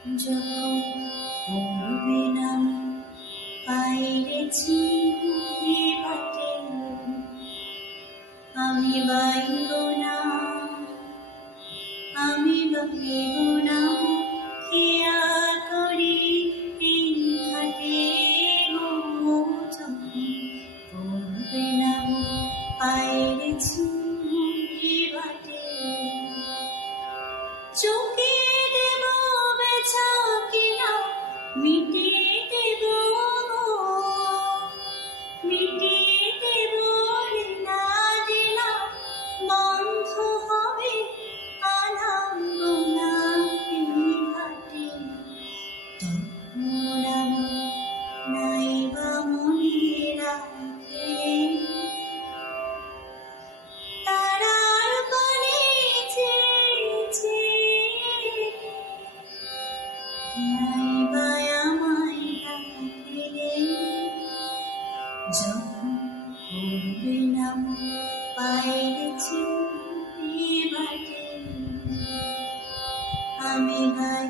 যখন পড়বে নাম পাইরেছি বাটে, আমি বাইব না, আমি বাইব না হিয়া করি এই ঘাটে গো। যখন পড়বে নাম পাইরেছি বাটে, চোখে দেব বেছা কিনা মিটিয়ে দেব, মিটিয়ে দেব না দিলা বন্ধ হবে আনাগোনা ঘাটে। তখন আমার নাইবা মনে রাখে তারার পানে চেয়েছে, নাইবা আমায় ডাকে। যখন পড়বে নাম পাইরেছি বাটে, আমি গাই